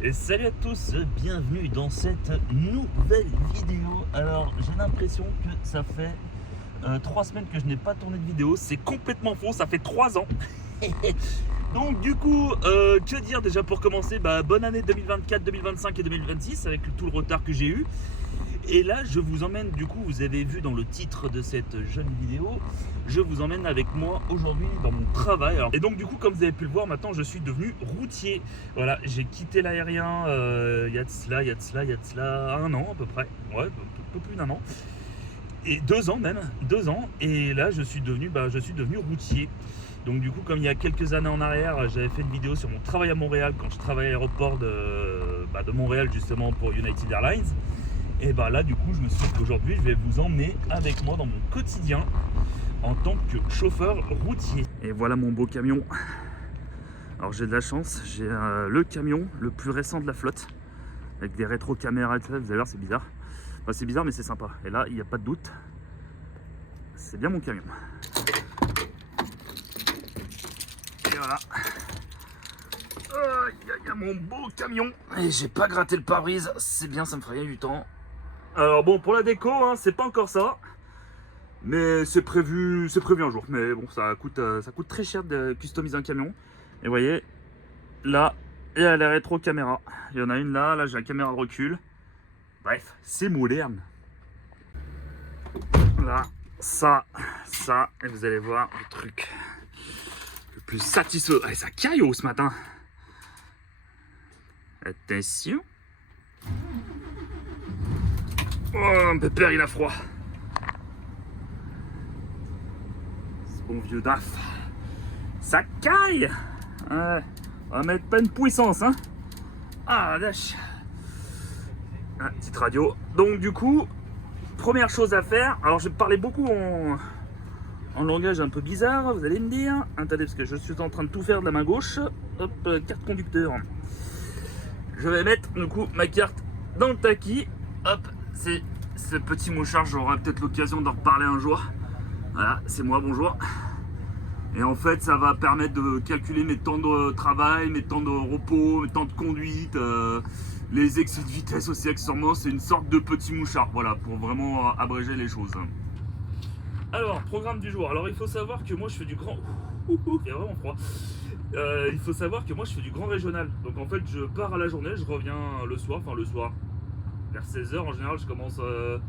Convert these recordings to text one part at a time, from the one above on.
Et salut à tous, bienvenue dans cette nouvelle vidéo. Alors j'ai l'impression que ça fait 3 semaines que je n'ai pas tourné de vidéo. C'est complètement faux, ça fait 3 ans. Donc du coup, que dire déjà pour commencer, bonne année 2024, 2025 et 2026 avec tout le retard que j'ai eu. Et là je vous emmène, du coup vous avez vu dans le titre de cette jeune vidéo, je vous emmène avec moi aujourd'hui dans mon travail. Et donc du coup, comme vous avez pu le voir, maintenant je suis devenu routier. Voilà, j'ai quitté l'aérien il y a de cela 1 an à peu près, ouais, un peu plus d'1 an. Et 2 ans même, 2 ans, et là je suis devenu routier. Donc du coup, comme il y a quelques années en arrière, j'avais fait une vidéo sur mon travail à Montréal quand je travaillais à l'aéroport de Montréal justement pour United Airlines. Et là du coup je me suis dit qu'aujourd'hui je vais vous emmener avec moi dans mon quotidien en tant que chauffeur routier. Et voilà mon beau camion. Alors j'ai de la chance, j'ai le camion le plus récent de la flotte avec des rétro-caméras et tout ça. Vous allez voir, c'est bizarre. Enfin, c'est bizarre mais c'est sympa. Et là il n'y a pas de doute, c'est bien mon camion. Et voilà. Il y a mon beau camion. Et j'ai pas gratté le pare-brise, c'est bien, ça me ferait gagner du temps. Alors bon, pour la déco, hein, c'est pas encore ça, mais c'est prévu un jour. Mais bon, ça coûte très cher de customiser un camion. Et vous voyez, là, il y a la rétro caméra. Il y en a une là j'ai la caméra de recul. Bref, c'est moderne. Là, ça, et vous allez voir le truc le plus satisfaisant. Allez, ça caillot ce matin. Attention. Oh, Pépère, il a froid. Ce bon vieux DAF. Ça caille. Ouais. On va mettre pas une puissance, hein. Ah, lâche. Ah, petite radio. Donc, du coup, première chose à faire. Alors, je vais parler beaucoup en langage un peu bizarre, vous allez me dire. Attendez, parce que je suis en train de tout faire de la main gauche. Hop, carte conducteur. Je vais mettre, du coup, ma carte dans le taquis. Hop. C'est ce petit mouchard, j'aurai peut-être l'occasion d'en reparler un jour. Voilà, c'est moi, bonjour. Et en fait, ça va permettre de calculer mes temps de travail, mes temps de repos, mes temps de conduite, les excès de vitesse aussi accessoirement. C'est une sorte de petit mouchard, voilà, pour vraiment abréger les choses. Alors, programme du jour. Alors, il faut savoir que moi, je fais du grand... Il y a vraiment froid. Il faut savoir que moi, je fais du grand régional. Donc, en fait, je pars à la journée, je reviens le soir, vers 16h en général. Je commence entre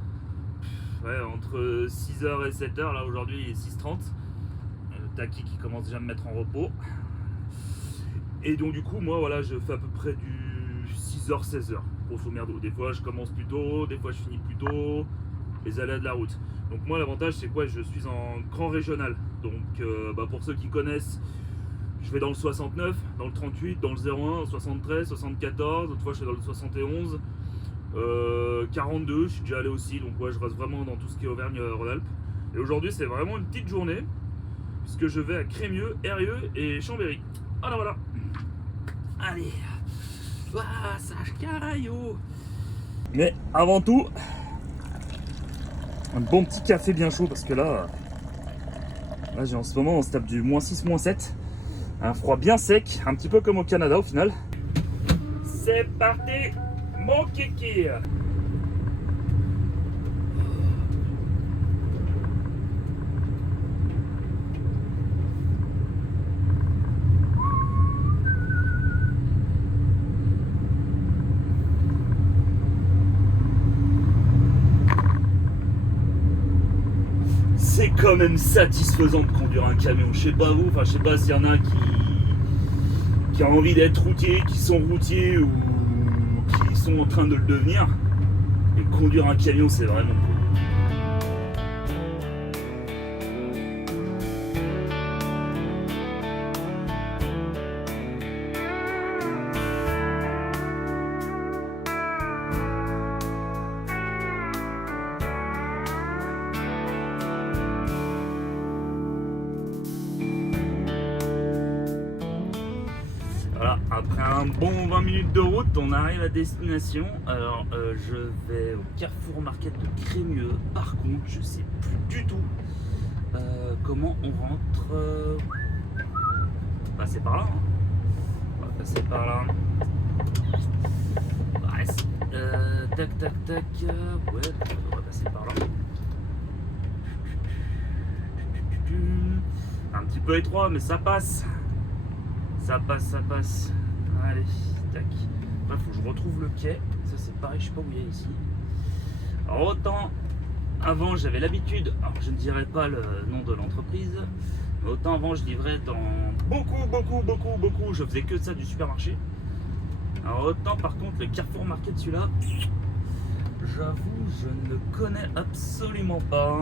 6h et 7h. Là aujourd'hui il est 6h30. Le taquis qui commence déjà à me mettre en repos. Et donc du coup moi voilà, je fais à peu près du 6h 16h grosso merdo. Des fois je commence plus tôt, des fois je finis plus tôt. Les aléas de la route. Donc moi l'avantage c'est quoi, je suis en grand régional. Donc pour ceux qui connaissent, je vais dans le 69, dans le 38, dans le 01, 73, 74. D'autres fois je suis dans le 71. 42, je suis déjà allé aussi, donc ouais, je reste vraiment dans tout ce qui est Auvergne-Rhône-Alpes. Et aujourd'hui c'est vraiment une petite journée puisque je vais à Crémieux, Eyrieux et Chambéry. Voilà. Allez, ça caillou. Mais avant tout, un bon petit café bien chaud parce que là j'ai en ce moment on se tape du -6, -7, un froid bien sec, un petit peu comme au Canada au final. C'est parti. Mon kiki. C'est quand même satisfaisant de conduire un camion. Je sais pas vous, je sais pas s'il y en a qui a envie d'être routier, qui sont routiers ou qui sont en train de le devenir. Et conduire un camion, c'est vraiment cool. Voilà, après un bon 20 minutes de route, on arrive à destination. Alors, je vais au Carrefour Market de Crémieux. Par contre, je sais plus du tout comment on rentre. Passer par là. Hein. On va passer par là. Tac tac tac. Ouais, on va passer par là. Un petit peu étroit, mais ça passe. Ça passe. Allez, tac. Après, faut que je retrouve le quai. Ça, c'est pareil, je sais pas où il y a ici. Alors, autant avant, j'avais l'habitude, alors je ne dirais pas le nom de l'entreprise, mais autant avant, je livrais dans beaucoup. Je faisais que ça du supermarché. Alors, autant par contre, le Carrefour Market, celui-là, j'avoue, je ne connais absolument pas.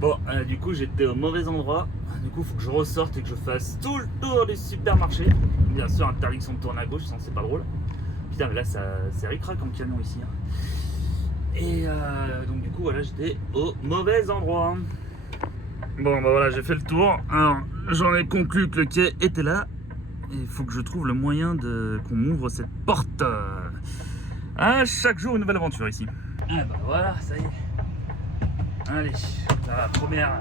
Bon, du coup, j'étais au mauvais endroit. Du coup, il faut que je ressorte et que je fasse tout le tour du supermarché. Bien sûr, interdiction de tourner à gauche, sinon c'est pas drôle. Putain, mais là, c'est ric-rac en camion ici. Hein. Et donc, du coup, voilà, j'étais au mauvais endroit. Bon, bah voilà, j'ai fait le tour. Alors, j'en ai conclu que le quai était là. Et il faut que je trouve le moyen qu'on m'ouvre cette porte. À chaque jour, une nouvelle aventure ici. Ah, bah voilà, ça y est. Allez, la première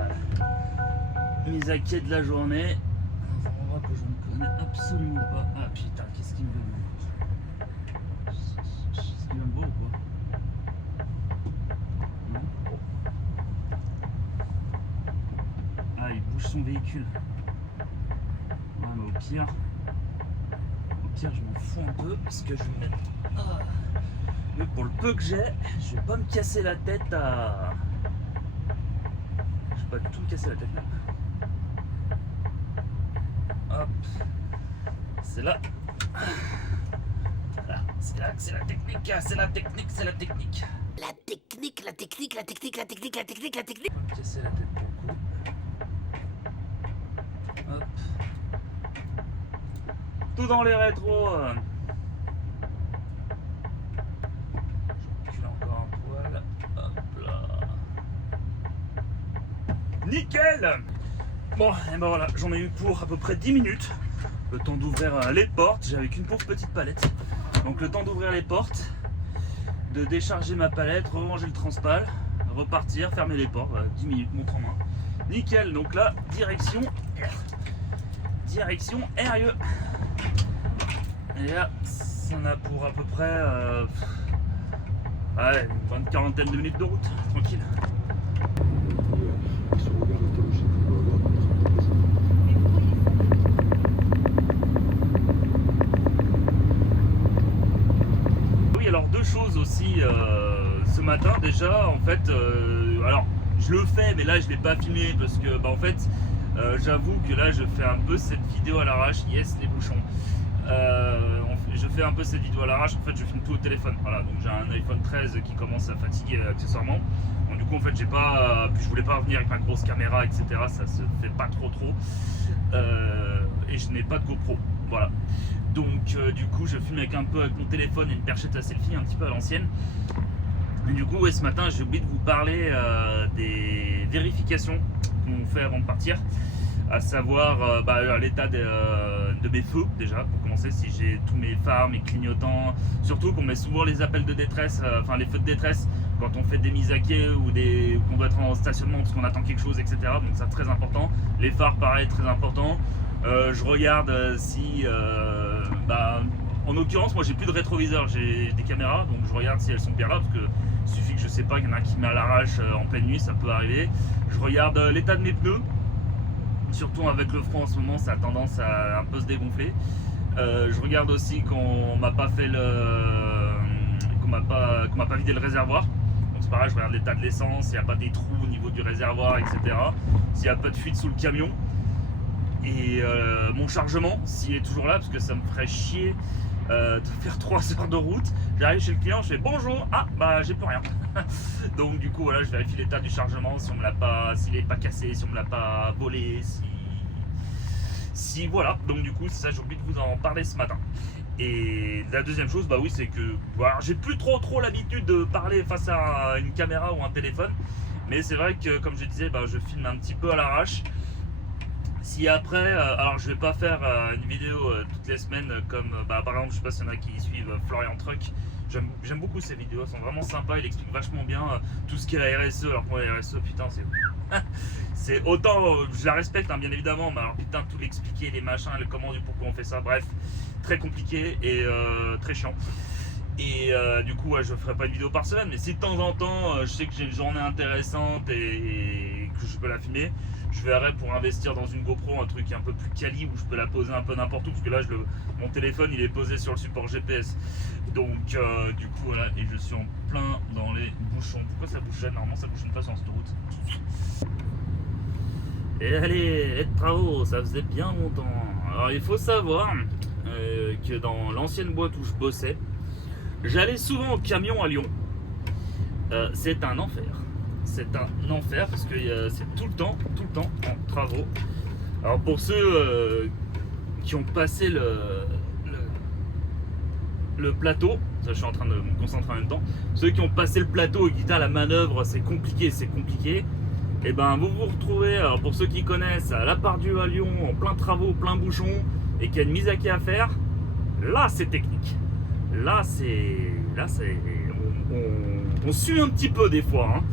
mise à quai de la journée. Dans un endroit que je ne connais absolument pas. Ah putain, qu'est-ce qu'il me veut? Est-ce qu'il va me voir ou quoi? Non. Ah, il bouge son véhicule. Ah, mais au pire, je m'en fous un peu parce que je vais mettre. Ah. Mais pour le peu que j'ai, je vais pas me casser la tête à. Je vais pas du tout me casser la tête là. Hop, c'est là. Voilà. C'est là que c'est la technique, c'est la technique. La technique. Casser la tête pour le coup. Hop. Tout dans les rétros. Je recule encore un poil. Hop là. Nickel. Bon, et ben voilà, j'en ai eu pour à peu près 10 minutes. Le temps d'ouvrir les portes. J'avais qu'une pauvre petite palette. Donc le temps d'ouvrir les portes, de décharger ma palette, ranger le transpal, repartir, fermer les portes. Voilà, 10 minutes, montre en main. Nickel, donc là, direction RE. Et là, ça en a pour à peu près une bonne quarantaine de minutes de route, tranquille. Oui, alors deux choses aussi ce matin déjà, en fait, alors je le fais, mais là je l'ai pas filmé parce que en fait, j'avoue que là je fais un peu cette vidéo à l'arrache. Yes, les bouchons. Je fais un peu cette vidéo à l'arrache. En fait, je filme tout au téléphone. Voilà, donc j'ai un iPhone 13 qui commence à fatiguer accessoirement. Donc du coup, en fait, j'ai pas, puis je voulais pas revenir avec ma grosse caméra, etc. Ça se fait pas trop. Et je n'ai pas de GoPro. Voilà. Donc du coup, je filme avec mon téléphone et une perchette à selfie un petit peu à l'ancienne. Et du coup, ouais, ce matin, j'ai oublié de vous parler des vérifications qu'on fait avant de partir. À savoir l'état de mes feux déjà, pour commencer, si j'ai tous mes phares, mes clignotants, surtout qu'on met souvent les appels de détresse, les feux de détresse quand on fait des mises à quai ou qu'on doit être en stationnement parce qu'on attend quelque chose, etc. Donc ça, très important. Les phares, pareil, très important. Je regarde si, en l'occurrence, moi j'ai plus de rétroviseur, j'ai des caméras, donc je regarde si elles sont bien là, parce que suffit que je sais pas, qu'il y en a un qui met à l'arrache en pleine nuit, ça peut arriver. Je regarde l'état de mes pneus. Surtout avec le froid en ce moment, ça a tendance à un peu se dégonfler. Je regarde aussi qu'on m'a pas fait qu'on m'a pas vidé le réservoir. Donc c'est pareil, je regarde l'état de l'essence, s'il n'y a pas des trous au niveau du réservoir, etc. S'il n'y a pas de fuite sous le camion. Et mon chargement, s'il est toujours là, parce que ça me ferait chier de faire 3 heures de route. J'arrive chez le client, je fais bonjour, j'ai plus rien. Donc du coup voilà, je vérifie l'état du chargement, si on me l'a pas, s'il est pas cassé, si on me l'a pas volé, si voilà. Donc du coup c'est ça, j'ai oublié de vous en parler ce matin. Et la deuxième chose, oui, c'est que j'ai plus trop l'habitude de parler face à une caméra ou un téléphone. Mais c'est vrai que comme je disais, je filme un petit peu à l'arrache. Si après, alors je vais pas faire une vidéo toutes les semaines comme par exemple, je sais pas s'il y en a qui suivent Florian Truck. J'aime beaucoup ces vidéos, elles sont vraiment sympas, il explique vachement bien tout ce qu'est la RSE. Alors que moi la RSE, putain, c'est autant, je la respecte hein, bien évidemment, mais alors putain, tout l'expliquer, les machins, le comment, du pourquoi on fait ça, bref, très compliqué et très chiant. Et du coup, ouais, je ferai pas une vidéo par semaine, mais si de temps en temps, je sais que j'ai une journée intéressante et que je peux la filmer, je verrai pour investir dans une GoPro, un truc un peu plus quali où je peux la poser un peu n'importe où, parce que là, mon téléphone, il est posé sur le support GPS. Donc, du coup, voilà, et je suis en plein dans les bouchons. Pourquoi ça bouchonne? Normalement, ça bouchonne pas sur cette route. Et allez, les travaux, ça faisait bien longtemps. Alors, il faut savoir que dans l'ancienne boîte où je bossais, j'allais souvent au camion à Lyon. C'est un enfer. C'est un enfer parce que c'est tout le temps en travaux. Alors pour ceux qui ont passé le plateau, ça je suis en train de me concentrer en même temps, ceux qui ont passé le plateau et qui disent la manœuvre c'est compliqué, et ben vous vous retrouvez, alors pour ceux qui connaissent, à la Part-Dieu à Lyon, en plein travaux, plein bouchons, et qu'il y a une mise à quai à faire, là c'est technique. Là on sue un petit peu des fois hein.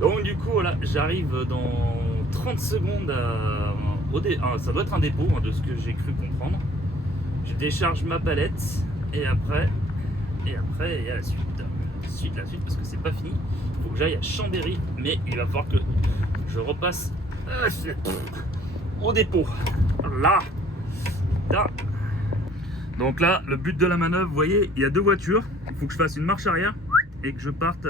Donc du coup voilà, j'arrive dans 30 secondes ça doit être un dépôt hein, de ce que j'ai cru comprendre. Je décharge ma palette et après il y a la suite. La suite parce que c'est pas fini. Il faut que j'aille à Chambéry, mais il va falloir que je repasse au dépôt. Là. Donc là, le but de la manœuvre, vous voyez, il y a deux voitures. Il faut que je fasse une marche arrière et que je parte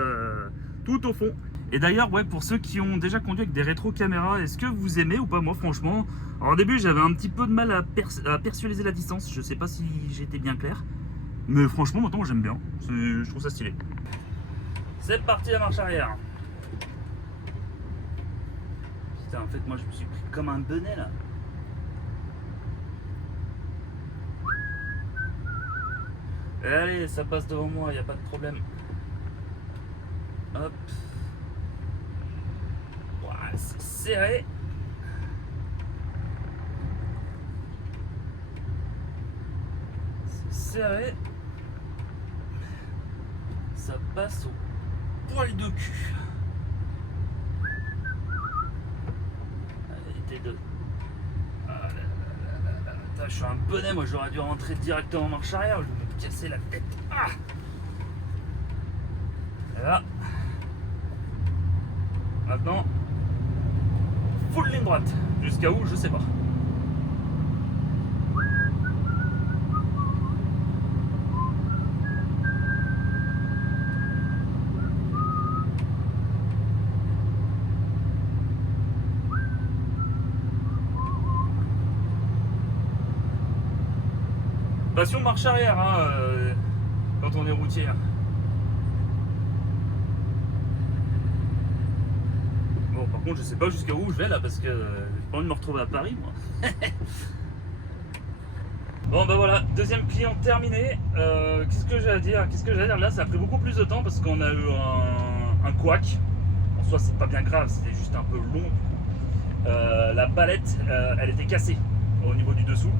tout au fond. Et d'ailleurs, ouais, pour ceux qui ont déjà conduit avec des rétro-caméras, est-ce que vous aimez ou pas? Moi, franchement, alors, au début, j'avais un petit peu de mal à persuader la distance. Je sais pas si j'étais bien clair. Mais franchement, maintenant, j'aime bien. Je trouve ça stylé. C'est parti, la marche arrière. Putain, en fait, moi, je me suis pris comme un benet, là. Allez, ça passe devant moi, il n'y a pas de problème. Hop. Voilà, c'est serré. C'est serré. Ça passe au poil de cul. Allez, t'es deux. Ah là là là là là. Putain, je suis un bonnet, moi j'aurais dû rentrer directement en marche arrière. Je vais me casser la tête. Ah, et là. Maintenant, full ligne droite. Jusqu'à où, je sais pas. Passion marche arrière hein, quand on est routier. Bon, par contre, je sais pas jusqu'à où je vais là parce que j'ai pas envie de me retrouver à Paris, moi. Bon, bah voilà, deuxième client terminé. Qu'est-ce que j'ai à dire? Là, ça a pris beaucoup plus de temps parce qu'on a eu un couac. En soi, c'est pas bien grave, c'était juste un peu long. La palette, elle était cassée au niveau du dessous.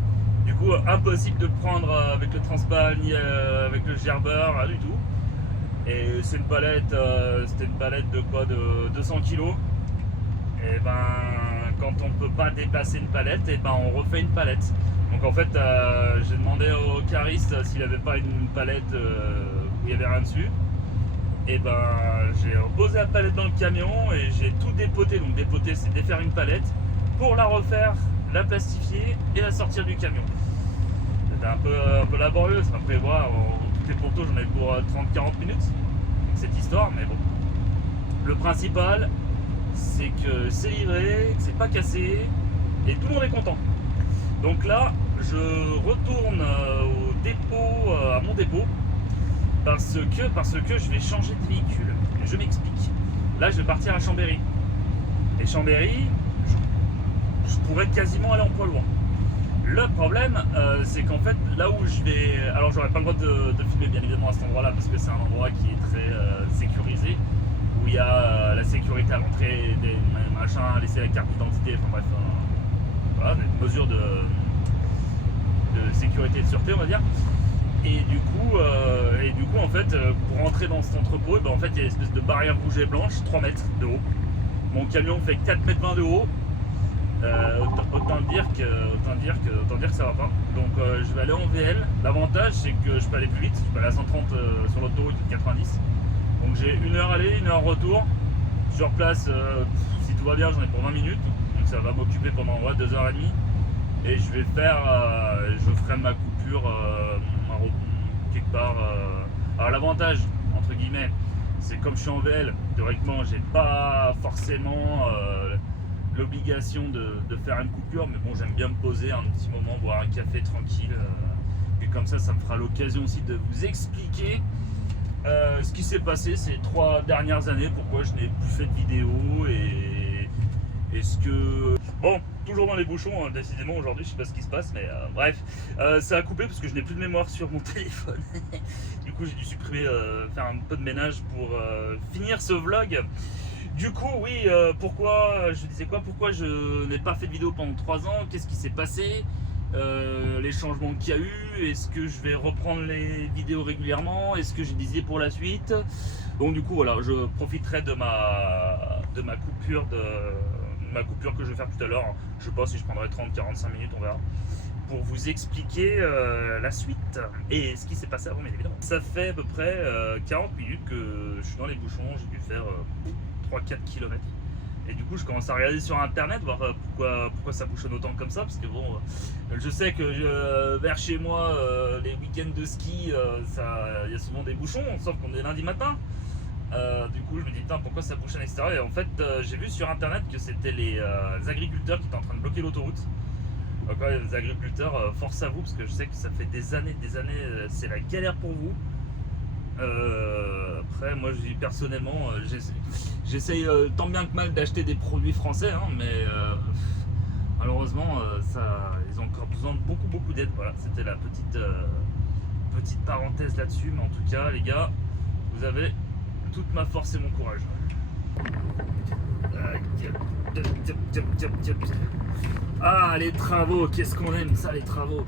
Du coup, impossible de prendre avec le transpa ni avec le gerber, rien du tout. Et c'est une palette, c'était une palette de quoi, de 200 kg. Et ben, quand on ne peut pas déplacer une palette, et ben on refait une palette. Donc en fait, j'ai demandé au cariste s'il n'avait pas une palette où il n'y avait rien dessus. Et ben, j'ai posé la palette dans le camion et j'ai tout dépoté. Donc dépoter, c'est défaire une palette pour la refaire, la plastifier et la sortir du camion. C'était un peu laborieux, ça m'a fait voir, toutes les photos j'en avais pour 30-40 minutes, cette histoire, mais bon. Le principal, c'est que c'est livré, que c'est pas cassé, et tout le monde est content. Donc là, je retourne au dépôt, à mon dépôt, parce que je vais changer de véhicule. Je m'explique. Là, je vais partir à Chambéry. Et Chambéry, je pourrais quasiment aller en poids lourd. Le problème, c'est qu'en fait, là où je vais... Alors, j'aurais pas le droit de filmer, bien évidemment, à cet endroit-là, parce que c'est un endroit qui est très sécurisé, où il y a la sécurité à l'entrée, des machins, laisser la carte d'identité, enfin bref, voilà, des mesures de sécurité et de sûreté, on va dire. Et du coup en fait, pour rentrer dans cet entrepôt, en fait, il y a une espèce de barrière rouge et blanche, 3 mètres de haut. Mon camion fait 4,20 m de haut. Autant dire que ça va pas. Donc je vais aller en VL. L'avantage, c'est que je peux aller plus vite. Je peux aller à 130 sur l'autoroute 90. Donc j'ai 1 heure aller, 1 heure retour. Sur place, si tout va bien, j'en ai pour 20 minutes. Donc ça va m'occuper pendant 2h30. Et je vais je ferai ma coupure quelque part. Alors l'avantage, entre guillemets, c'est comme je suis en VL, théoriquement, j'ai pas forcément l'obligation de faire une coupure, mais bon, j'aime bien me poser un petit moment, boire un café tranquille. Et comme ça me fera l'occasion aussi de vous expliquer ce qui s'est passé ces 3 dernières années, pourquoi je n'ai plus fait de vidéo et ce que... Bon, toujours dans les bouchons, décidément aujourd'hui, je sais pas ce qui se passe, mais bref, ça a coupé parce que je n'ai plus de mémoire sur mon téléphone. Du coup, j'ai dû supprimer, faire un peu de ménage pour finir ce vlog. Du coup, oui, pourquoi je n'ai pas fait de vidéo pendant 3 ans, qu'est-ce qui s'est passé, les changements qu'il y a eu, est-ce que je vais reprendre les vidéos régulièrement, est-ce que j'ai des idées pour la suite. Donc du coup, voilà, je profiterai de ma coupure que je vais faire tout à l'heure. Je sais pas si je prendrai 30-45 minutes, on verra, pour vous expliquer la suite et ce qui s'est passé avant, bien évidemment. Ça fait à peu près 40 minutes que je suis dans les bouchons, j'ai dû faire 3-4 km. Et du coup, je commence à regarder sur internet, voir pourquoi ça bouchonne autant comme ça. Parce que bon, je sais que vers chez moi, les week-ends de ski, il y a souvent des bouchons, sauf qu'on est lundi matin. Du coup, je me dis, pourquoi ça bouchonne, etc. Et en fait, j'ai vu sur internet que c'était les agriculteurs qui étaient en train de bloquer l'autoroute. Donc, ouais, les agriculteurs, force à vous, parce que je sais que ça fait des années, c'est la galère pour vous. Après, moi, personnellement, j'essaye tant bien que mal d'acheter des produits français, hein, mais malheureusement, ils ont encore besoin de beaucoup d'aide. Voilà, c'était la petite parenthèse là-dessus, mais en tout cas, les gars, vous avez toute ma force et mon courage. Ah, les travaux, qu'est-ce qu'on aime ça, les travaux.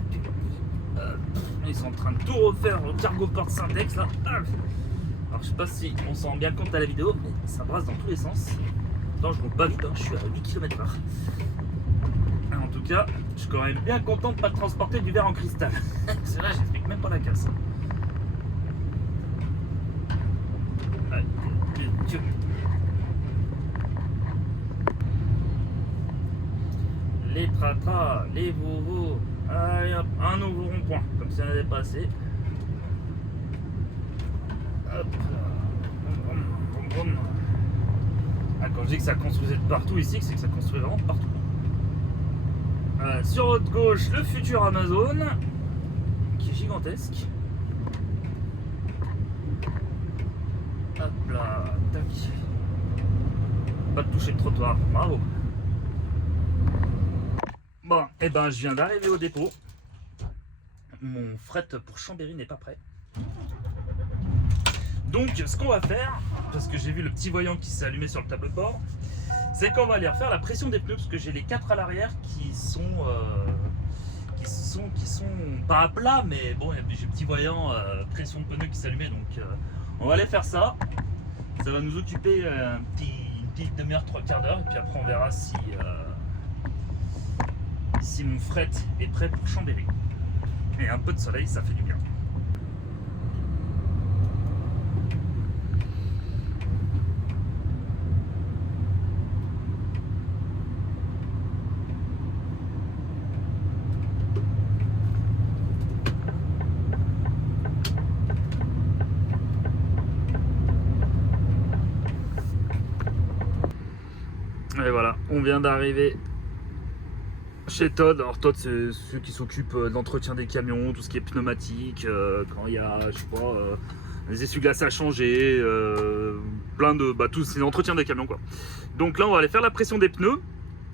Ils sont en train de tout refaire au Cargo Port Syntex là. Alors je sais pas si on s'en rend bien compte à la vidéo, mais ça brasse dans tous les sens. Attends, je roule pas vite, hein, je suis à 8 km/h. En tout cas, je suis quand même bien content de ne pas transporter du verre en cristal. C'est vrai, j'explique même pas la casse. Les tratras, les vovos. Allez hop, un nouveau rond-point, comme si on avait passé. Hop. Ah, quand je dis que ça construisait de partout ici, c'est que ça construit vraiment de partout. Sur votre gauche, le futur Amazon, qui est gigantesque. Hop là, tac. Pas de toucher le trottoir, bravo. Bon, et ben je viens d'arriver au dépôt. Mon fret pour Chambéry n'est pas prêt. Donc ce qu'on va faire, parce que j'ai vu le petit voyant qui s'est allumé sur le tableau de bord, c'est qu'on va aller refaire la pression des pneus, parce que j'ai les 4 à l'arrière qui sont pas à plat, mais bon, j'ai le petit voyant pression de pneus qui s'allumait, donc on va aller faire ça. Ça va nous occuper une petite demi-heure, 3/4 d'heure, et puis après on verra si mon fret est prêt pour Chambéry. Et un peu de soleil, ça fait du bien. Et voilà, on vient d'arriver chez Todd. Alors Todd, c'est ceux qui s'occupent de l'entretien des camions, tout ce qui est pneumatique, quand il y a, je sais pas, les essuie-glaces à changer, plein de, tout c'est l'entretien des camions quoi. Donc là on va aller faire la pression des pneus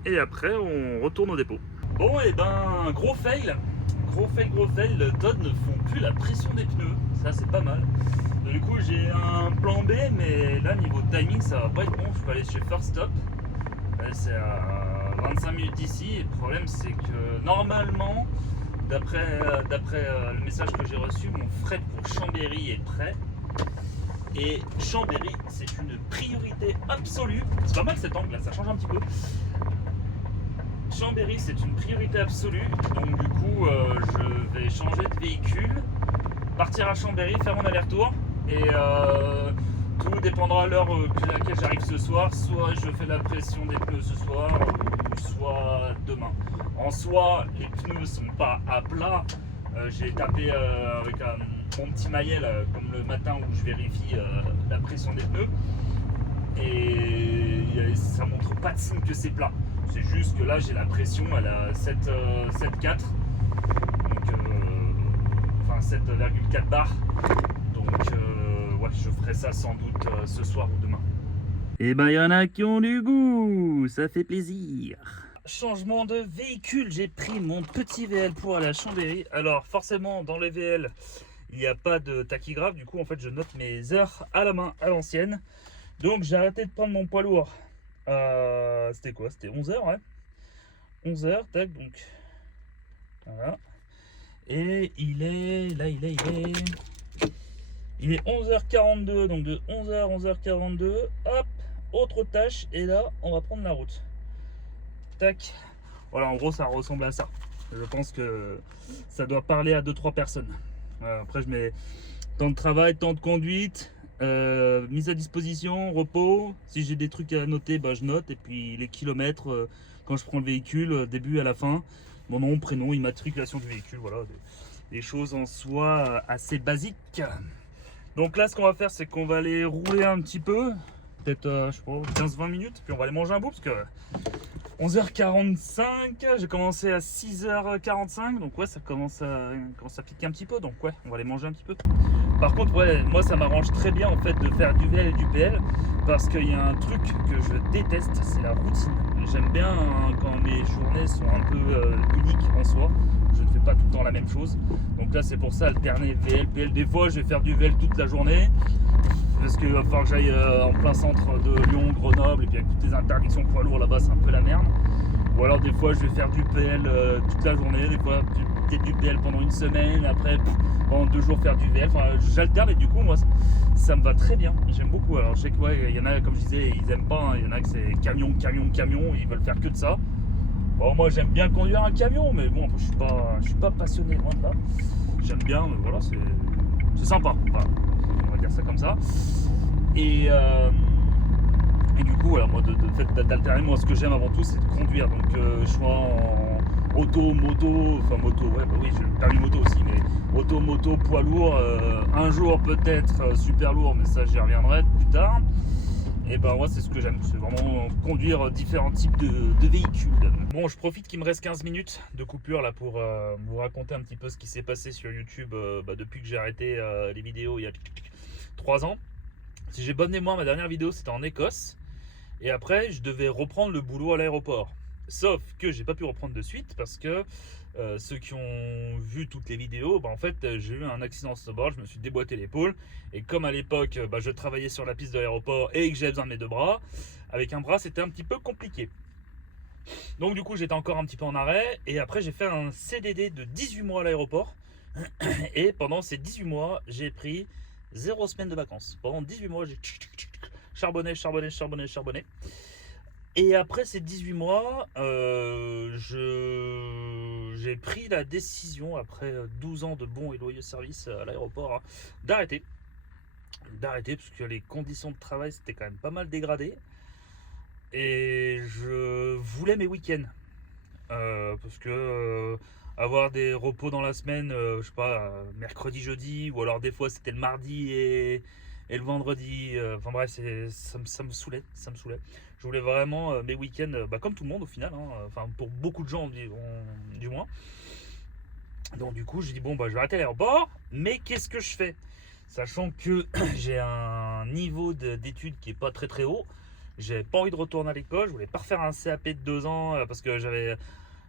et après on retourne au dépôt. Bon et ben gros fail, Todd ne font plus la pression des pneus, ça c'est pas mal. Du coup j'ai un plan B, mais là niveau timing ça va pas être bon, je peux aller chez First Stop. C'est à 25 minutes d'ici. Et le problème, c'est que normalement, d'après le message que j'ai reçu, mon fret pour Chambéry est prêt. Et Chambéry, c'est une priorité absolue. C'est pas mal cet angle là, ça change un petit peu. Chambéry, c'est une priorité absolue. Donc du coup, je vais changer de véhicule, partir à Chambéry, faire mon aller-retour. Et tout dépendra à l'heure à laquelle j'arrive ce soir. Soit je fais la pression des pneus ce soir, ou soit demain. En soi, les pneus sont pas à plat. J'ai tapé avec mon petit maillet là, comme le matin où je vérifie la pression des pneus. Et ça montre pas de signe que c'est plat. C'est juste que là j'ai la pression à la 7,4. Donc enfin 7,4 bar. Donc ouais, je ferai ça sans doute ce soir ou demain. Et ben il y en a qui ont du goût, ça fait plaisir. Changement de véhicule, j'ai pris mon petit VL pour aller à Chambéry. Alors forcément dans les VL il n'y a pas de tachygraphe, du coup en fait je note mes heures à la main à l'ancienne. Donc j'ai arrêté de prendre mon poids lourd. C'était quoi? C'était 11h, ouais. 11h, tac, donc voilà. Et il est 11h42, donc de 11h à 11h42, hop, autre tâche, et là on va prendre la route. Tac, voilà, en gros ça ressemble à ça. Je pense que ça doit parler à 2-3 personnes. Après je mets temps de travail, temps de conduite, mise à disposition, repos. Si j'ai des trucs à noter, bah, je note. Et puis les kilomètres, quand je prends le véhicule, début à la fin, mon nom, prénom, immatriculation du véhicule, voilà, des choses en soi assez basiques. Donc là ce qu'on va faire, c'est qu'on va aller rouler un petit peu, peut-être je sais pas, 15-20 minutes, puis on va aller manger un bout parce que 11h45, j'ai commencé à 6h45, donc ouais, ça commence à piquer un petit peu, donc ouais, on va aller manger un petit peu. Par contre, ouais, moi ça m'arrange très bien en fait de faire du VL et du PL, parce qu'il y a un truc que je déteste, c'est la routine. J'aime bien quand mes journées sont un peu uniques en soi, je ne fais pas tout le temps la même chose. Donc là c'est pour ça, alterner VL, PL, des fois je vais faire du VL toute la journée, parce qu'il va falloir que j'aille en plein centre de Lyon, Grenoble, et puis avec toutes les interdictions poids lourds là-bas, c'est un peu la merde. Ou alors des fois je vais faire du PL toute la journée, des fois peut-être du PL pendant une semaine, après pendant 2 jours faire du VL, enfin j'alterne et du coup moi ça me va très bien, j'aime beaucoup. Alors je sais que ouais, il y en a comme je disais, ils aiment pas, hein. Il y en a que c'est camion, ils veulent faire que de ça. Bon moi j'aime bien conduire un camion, mais bon je suis pas passionné loin de là. J'aime bien, mais voilà, c'est sympa, voilà. On va dire ça comme ça. Et du coup, voilà, moi, de fait d'alterner, moi, ce que j'aime avant tout, c'est de conduire. Donc, je sois en auto, moto, enfin moto, ouais, bah oui, j'ai le permis moto aussi, mais auto, moto, poids lourd, un jour peut-être super lourd, mais ça, j'y reviendrai plus tard. Et ben, moi, c'est ce que j'aime, c'est vraiment conduire différents types de véhicules. Bon, je profite qu'il me reste 15 minutes de coupure là pour vous raconter un petit peu ce qui s'est passé sur YouTube depuis que j'ai arrêté les vidéos il y a 3 ans. Si j'ai bonne mémoire, ma dernière vidéo c'était en Écosse. Et après, je devais reprendre le boulot à l'aéroport. Sauf que j'ai pas pu reprendre de suite parce que ceux qui ont vu toutes les vidéos, bah, en fait, j'ai eu un accident snowboard, je me suis déboîté l'épaule. Et comme à l'époque, bah, je travaillais sur la piste de l'aéroport et que j'avais besoin de mes 2 bras, avec un bras, c'était un petit peu compliqué. Donc du coup, j'étais encore un petit peu en arrêt. Et après, j'ai fait un CDD de 18 mois à l'aéroport. Et pendant ces 18 mois, j'ai pris 0 semaine de vacances. Pendant 18 mois, j'ai charbonné. Et après ces 18 mois, j'ai pris la décision, après 12 ans de bons et loyaux services à l'aéroport, d'arrêter. Parce que les conditions de travail, c'était quand même pas mal dégradé. Et je voulais mes week-ends. Parce que avoir des repos dans la semaine, je sais pas, mercredi, jeudi, ou alors des fois c'était le mardi et le vendredi, enfin bref, ça me saoulait. Je voulais vraiment mes week-ends, bah, comme tout le monde au final, hein, enfin pour beaucoup de gens du moins. Donc du coup j'ai dit bon bah je vais arrêter à l'aéroport, mais qu'est-ce que je fais? Sachant que j'ai un niveau d'études qui est pas très très haut, j'avais pas envie de retourner à l'école, je voulais pas refaire un CAP de 2 ans parce que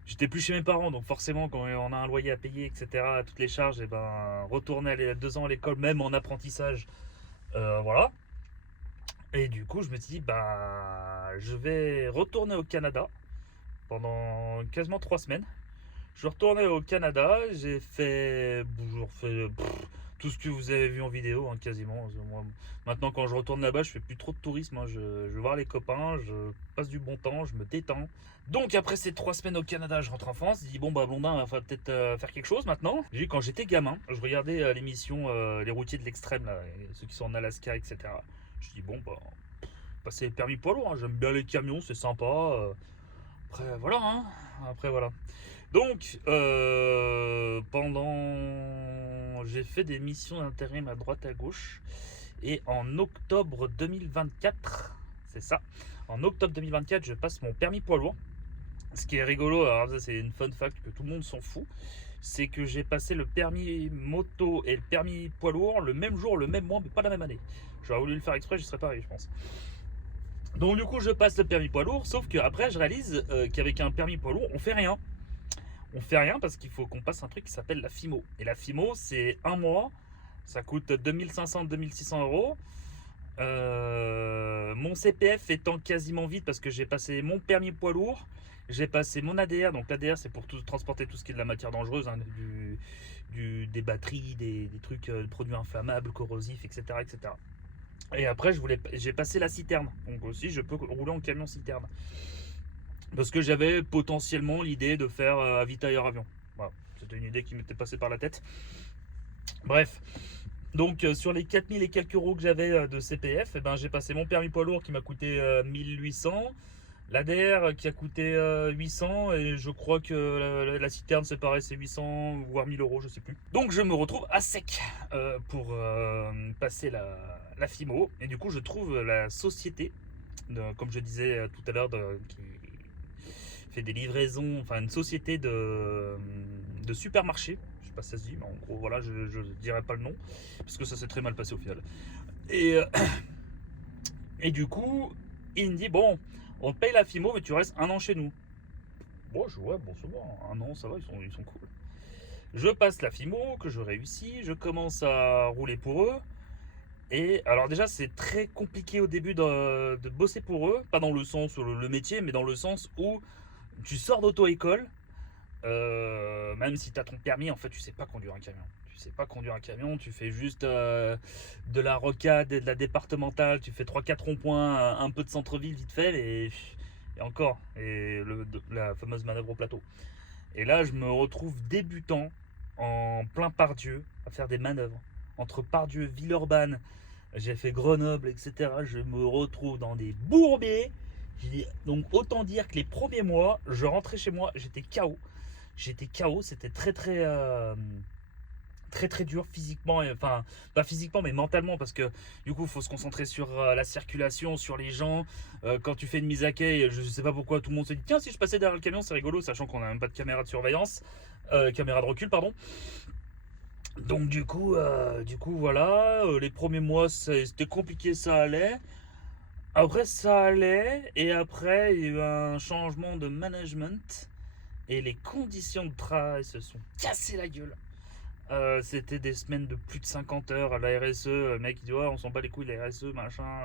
j'étais plus chez mes parents, donc forcément quand on a un loyer à payer, etc., toutes les charges, et ben retourner à 2 ans à l'école, même en apprentissage, voilà. Et du coup je me suis dit bah je vais retourner au Canada pendant quasiment 3 semaines. Je suis retourné au Canada, j'ai fait tout ce que vous avez vu en vidéo, hein, quasiment. Moi, maintenant, quand je retourne là-bas, je fais plus trop de tourisme, hein. Je vais voir les copains, je passe du bon temps, je me détends. Donc après ces 3 semaines au Canada, je rentre en France. Je dis bon bah Blondin, il va peut-être faire quelque chose maintenant. J'ai dit quand j'étais gamin, je regardais l'émission Les Routiers de l'extrême, là, ceux qui sont en Alaska, etc. Je dis bon bah passer le permis poids lourd, hein. J'aime bien les camions, c'est sympa. Après voilà, hein. Après voilà. Donc, j'ai fait des missions d'intérim à droite à gauche. Et en octobre 2024, c'est ça, en octobre 2024, je passe mon permis poids lourd. Ce qui est rigolo, alors ça c'est une fun fact que tout le monde s'en fout, c'est que j'ai passé le permis moto et le permis poids lourd le même jour, le même mois, mais pas la même année. J'aurais voulu le faire exprès, j'y serais pas arrivé, je pense. Donc du coup, je passe le permis poids lourd, sauf qu'après, je réalise qu'avec un permis poids lourd, on fait rien. On fait rien parce qu'il faut qu'on passe un truc qui s'appelle la FIMO. Et la FIMO, c'est un mois, ça coûte 2500-2600 euros. Mon CPF étant quasiment vide parce que j'ai passé mon permis poids lourd, j'ai passé mon ADR. Donc l'ADR, c'est pour transporter tout ce qui est de la matière dangereuse, hein, des batteries, des trucs, produits inflammables, corrosifs, etc., etc. Et après, j'ai passé la citerne. Donc aussi, je peux rouler en camion citerne. Parce que j'avais potentiellement l'idée de faire avitailleur avion. Voilà, c'était une idée qui m'était passée par la tête. Bref, donc sur les 4000 et quelques euros que j'avais de CPF, eh ben, j'ai passé mon permis poids lourd qui m'a coûté 1800, l'ADR qui a coûté 800, et je crois que la citerne c'est pareil, c'est 800 voire 1000 euros, je sais plus. Donc je me retrouve à sec pour passer la FIMO, et du coup je trouve la société, comme je disais tout à l'heure, qui fait des livraisons, enfin une société de supermarché. Je sais pas si ça se dit, mais en gros voilà, je dirais pas le nom parce que ça s'est très mal passé au final. Et du coup, il me dit bon, on te paye la FIMO, mais tu restes un an chez nous. Bon, je vois, bon, c'est bon, un an, ça va, ils sont cool. Je passe la FIMO, que je réussis, je commence à rouler pour eux. Et alors déjà c'est très compliqué au début de bosser pour eux, pas dans le sens le métier, mais dans le sens où tu sors d'auto-école, même si tu as ton permis, en fait tu sais pas conduire un camion. Tu sais pas conduire un camion, tu fais juste de la rocade et de la départementale, tu fais 3-4 ronds-points, un peu de centre-ville vite fait, et encore, et la fameuse manœuvre au plateau. Et là je me retrouve débutant en plein Pardieu à faire des manœuvres entre Pardieu, Villeurbanne, j'ai fait Grenoble, etc. Je me retrouve dans des bourbiers. Donc autant dire que les premiers mois, je rentrais chez moi, j'étais KO. J'étais KO, c'était très dur physiquement, enfin pas physiquement mais mentalement, parce que du coup il faut se concentrer sur la circulation, sur les gens. Quand tu fais une mise à quai, je sais pas pourquoi tout le monde se dit tiens si je passais derrière le camion c'est rigolo, sachant qu'on n'a même pas de caméra de surveillance, caméra de recul pardon. Donc du coup voilà, les premiers mois c'était compliqué, ça allait. Après ça allait, et après il y a eu un changement de management et les conditions de travail se sont cassées la gueule. C'était des semaines de plus de 50 heures à la RSE, le mec il dit ouais on s'en bat les couilles la RSE machin,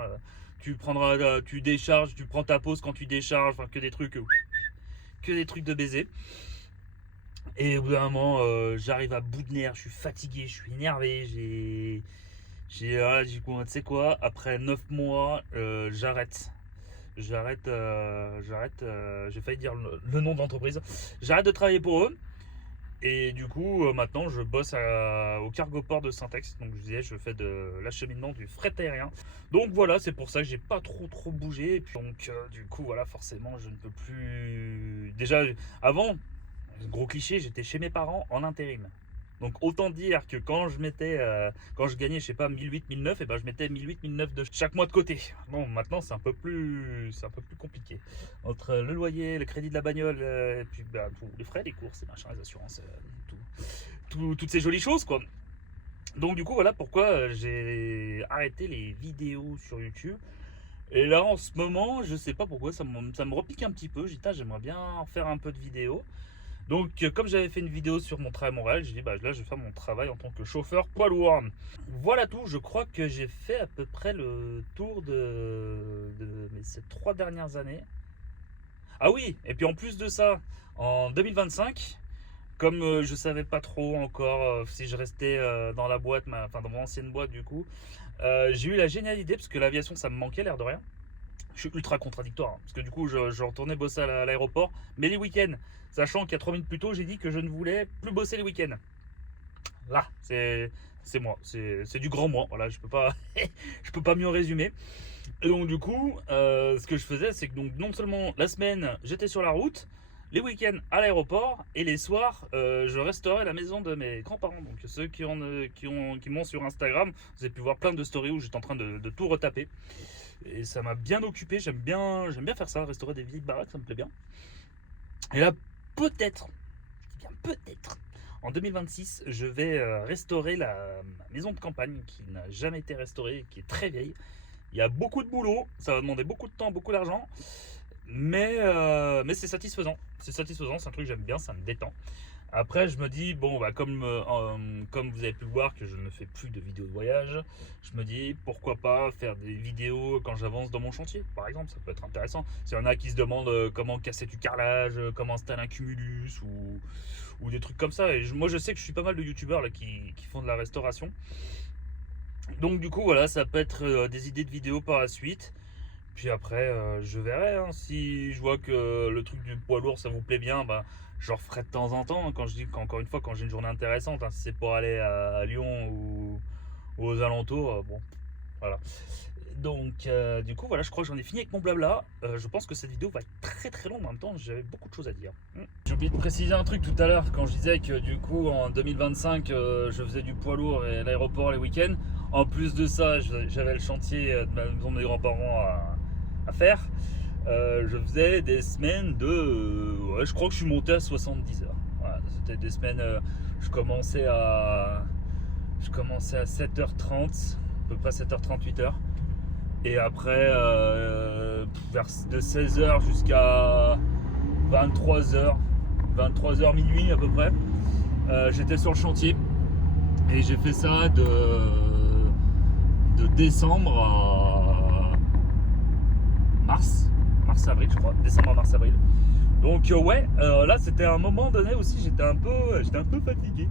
tu décharges, tu prends ta pause quand tu décharges, enfin que des trucs de baiser. Et au bout d'un moment, j'arrive à bout de nerfs, je suis fatigué, je suis énervé, du coup, tu sais quoi, après 9 mois, j'arrête. J'ai failli dire le nom de l'entreprise. J'arrête de travailler pour eux. Et du coup, maintenant, je bosse au cargo-port de Syntex. Donc, je disais, je fais de l'acheminement du fret aérien. Donc, voilà, c'est pour ça que j'ai pas trop bougé. Et puis, donc, du coup, voilà, forcément, je ne peux plus. Déjà, avant, gros cliché, j'étais chez mes parents en intérim. Donc autant dire que quand je gagnais, je sais pas, 1008, 1009, et ben je mettais 1008, 1009 de chaque mois de côté. Bon, maintenant c'est un peu plus compliqué. Entre le loyer, le crédit de la bagnole, et puis tous les frais, les courses, les machins, les assurances, toutes ces jolies choses quoi. Donc du coup voilà pourquoi j'ai arrêté les vidéos sur YouTube. Et là en ce moment, je sais pas pourquoi, ça me repique un petit peu. J'aimerais bien faire un peu de vidéos. Donc comme j'avais fait une vidéo sur mon travail à Montréal, j'ai dit bah là je vais faire mon travail en tant que chauffeur poids lourd. Voilà tout, je crois que j'ai fait à peu près le tour de ces 3 dernières années. Ah oui, et puis en plus de ça, en 2025, comme je savais pas trop encore si je restais dans la boîte, enfin dans mon ancienne boîte du coup, j'ai eu la géniale idée, parce que l'aviation ça me manquait l'air de rien. Je suis ultra contradictoire, hein, parce que du coup je retournais bosser à l'aéroport, mais les week-ends, sachant qu'il y a 3 minutes plus tôt, j'ai dit que je ne voulais plus bosser les week-ends. Là, c'est moi, c'est du grand moi, voilà, je peux pas, je peux pas mieux résumer. Et donc du coup, ce que je faisais, c'est que donc, non seulement la semaine, j'étais sur la route, les week-ends à l'aéroport, et les soirs, je restaurais à la maison de mes grands-parents. Donc ceux qui m'ont sur Instagram, vous avez pu voir plein de stories où j'étais en train de tout retaper. Et ça m'a bien occupé, j'aime bien faire ça, restaurer des vieilles baraques, ça me plaît bien. Et là, peut-être, je dis bien peut-être, en 2026, je vais restaurer ma maison de campagne qui n'a jamais été restaurée, qui est très vieille. Il y a beaucoup de boulot, ça va demander beaucoup de temps, beaucoup d'argent, mais c'est satisfaisant. C'est satisfaisant, c'est un truc que j'aime bien, ça me détend. Après, je me dis, bon, bah, comme vous avez pu le voir que je ne fais plus de vidéos de voyage, je me dis, pourquoi pas faire des vidéos quand j'avance dans mon chantier, par exemple, ça peut être intéressant. S'il y en a qui se demandent comment casser du carrelage, comment installer un cumulus ou des trucs comme ça. Et moi, je sais que je suis pas mal de youtubeurs là, qui font de la restauration. Donc du coup, voilà, ça peut être des idées de vidéos par la suite. Puis après, je verrai, hein, si je vois que le truc du poids lourd, ça vous plaît bien, bah, je referai de temps en temps. Hein, quand je dis qu'encore une fois, quand j'ai une journée intéressante, hein, si c'est pour aller à Lyon ou aux alentours, bon, voilà. Donc, du coup, voilà, je crois que j'en ai fini avec mon blabla. Je pense que cette vidéo va être très très longue, en même temps, j'avais beaucoup de choses à dire. J'ai oublié de préciser un truc tout à l'heure, quand je disais que du coup, en 2025, je faisais du poids lourd et l'aéroport les week-ends. En plus de ça, j'avais le chantier de ma maison de mes grands-parents à faire. Je faisais des semaines de... ouais, je crois que je suis monté à 70 heures. Voilà, c'était des semaines... je commençais à 7h30, à peu près 7h30, 8h. Et après, de 16h jusqu'à 23h minuit à peu près, j'étais sur le chantier. Et j'ai fait ça de décembre à mars-avril, je crois. Décembre à mars-avril. Donc ouais, là c'était à un moment donné aussi, j'étais un peu fatigué.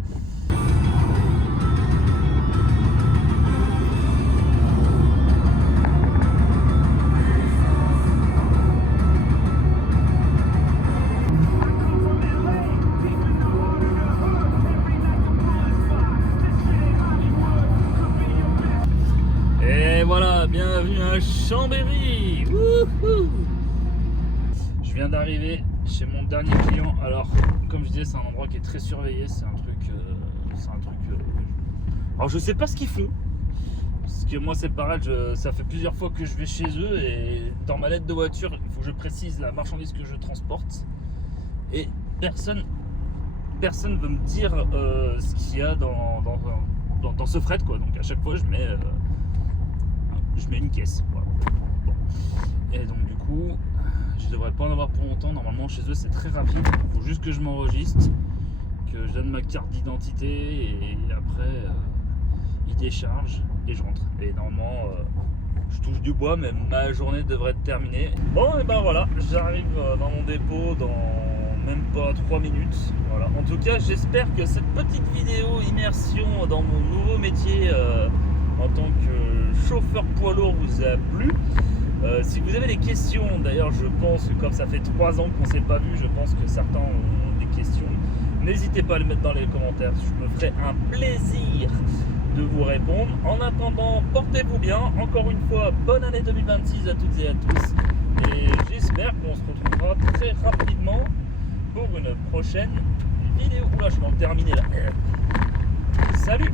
Voilà, bienvenue à Chambéry. Wouhou. Je viens d'arriver chez mon dernier client. Alors, comme je disais, c'est un endroit qui est très surveillé. C'est un truc. Alors, je sais pas ce qu'ils font. Parce que moi, c'est pareil. Ça fait plusieurs fois que je vais chez eux et dans ma lettre de voiture, il faut que je précise la marchandise que je transporte. Et personne veut me dire ce qu'il y a dans ce fret, quoi. Donc, à chaque fois, je mets une caisse. Voilà. Bon. Et donc du coup, je devrais pas en avoir pour longtemps. Normalement chez eux c'est très rapide. Il faut juste que je m'enregistre, que je donne ma carte d'identité et après ils déchargent et je rentre. Et normalement je touche du bois, mais ma journée devrait être terminée. Bon et ben voilà, j'arrive dans mon dépôt dans même pas 3 minutes. Voilà. En tout cas j'espère que cette petite vidéo immersion dans mon nouveau métier en tant que chauffeur poids lourd vous a plu. Si vous avez des questions, d'ailleurs je pense que comme ça fait 3 ans qu'on ne s'est pas vu, je pense que certains ont des questions, n'hésitez pas à les mettre dans les commentaires, je me ferai un plaisir de vous répondre. En attendant, portez-vous bien, encore une fois bonne année 2026 à toutes et à tous, et j'espère qu'on se retrouvera très rapidement pour une prochaine vidéo. Oula, je vais en terminer là. Salut!